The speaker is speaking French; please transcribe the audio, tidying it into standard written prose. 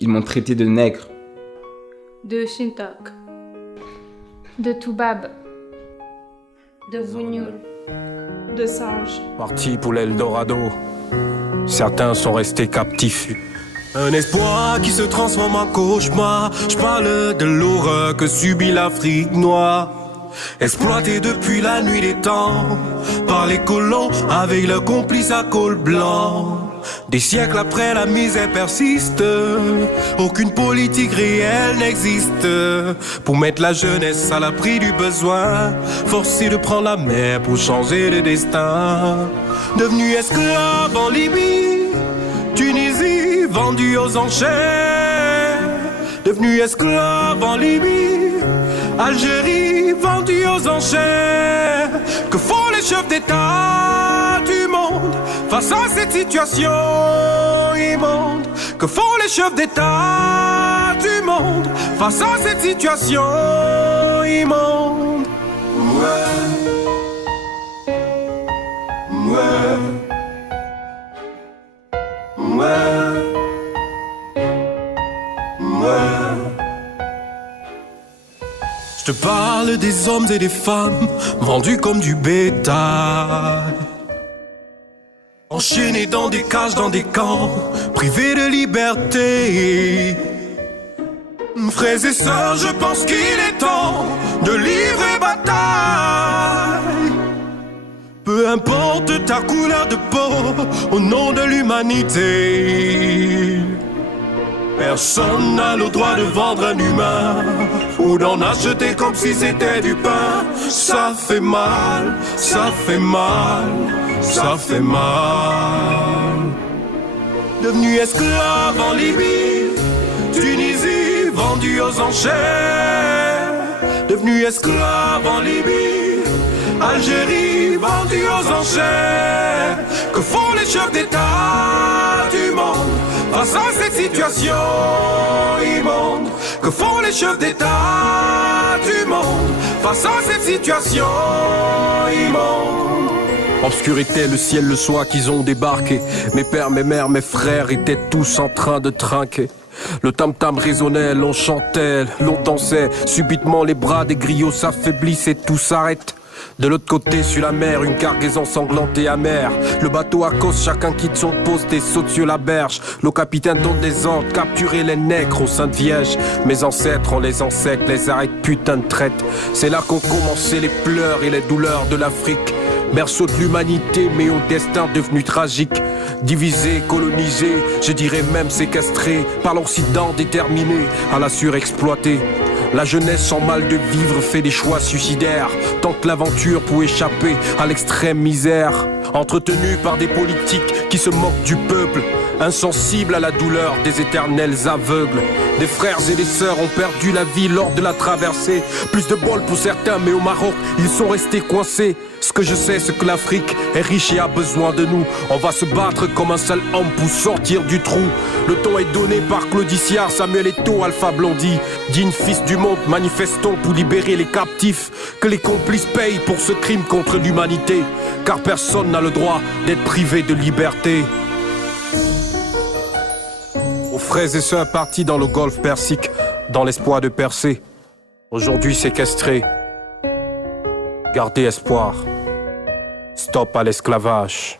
Ils m'ont traité de nègre. De Shintok, de Toubab, de Vougnoul, de singe. Parti pour l'Eldorado, certains sont restés captifs. Un espoir qui se transforme en cauchemar. Je parle de l'horreur que subit l'Afrique noire. Exploité depuis la nuit des temps par les colons avec leurs complices à col blanc. Des siècles après, la misère persiste. Aucune politique réelle n'existe pour mettre la jeunesse à l'abri du besoin. Forcé de prendre la mer pour changer le destin. Devenu esclave en Libye, Tunisie, vendu aux enchères. Devenu esclave en Libye, Algérie, vendu aux enchères. Que font les chefs d'État du monde face à cette situation immonde? Que font les chefs d'État du monde face à cette situation immonde? Je te parle des hommes et des femmes vendus comme du bétail, enchaînés dans des cages, dans des camps, privés de liberté. Frères et sœurs, je pense qu'il est temps de livrer bataille. Peu importe ta couleur de peau, au nom de l'humanité. Personne n'a le droit de vendre un humain ou d'en acheter comme si c'était du pain. Ça fait mal, ça fait mal, ça fait mal. Devenu esclave en Libye, Tunisie, vendu aux enchères. Devenu esclave en Libye, Algérie, vendu aux enchères. Que font les chefs d'État du monde face à cette situation immonde? Que font les chefs d'État du monde face à cette situation immonde? Obscurité, le ciel, le soir qu'ils ont débarqué. Mes pères, mes mères, mes frères étaient tous en train de trinquer. Le tam-tam résonnait, l'on chantait, l'on dansait. Subitement les bras des griots s'affaiblissent et tout s'arrête. De l'autre côté, sur la mer, une cargaison sanglante et amère. Le bateau accoste, chacun quitte son poste et saute sur la berge. Le capitaine donne des ordres, capturer les nègres aux Saintes Vierges. Mes ancêtres, on les enseigne, les arrête, putain de traite. C'est là qu'ont commencé les pleurs et les douleurs de l'Afrique. Berceau de l'humanité, mais au destin devenu tragique. Divisé, colonisé, je dirais même séquestré par l'Occident déterminé à la surexploiter. La jeunesse sans mal de vivre fait des choix suicidaires, tente l'aventure pour échapper à l'extrême misère. Entretenu par des politiques qui se moquent du peuple, insensibles à la douleur des éternels aveugles. Des frères et des sœurs ont perdu la vie lors de la traversée. Plus de bol pour certains, mais au Maroc, ils sont restés coincés. Ce que je sais, c'est que l'Afrique est riche et a besoin de nous. On va se battre comme un seul homme pour sortir du trou. Le ton est donné par Claude Iciard, Samuel Eto'o, Alpha Blondy. Digne fils du monde, manifestons pour libérer les captifs. Que les complices payent pour ce crime contre l'humanité. Car personne n'a le droit d'être privé de liberté. Aux frères et sœurs partis dans le golfe Persique, dans l'espoir de percer. Aujourd'hui séquestrés. Gardez espoir. Stop à l'esclavage.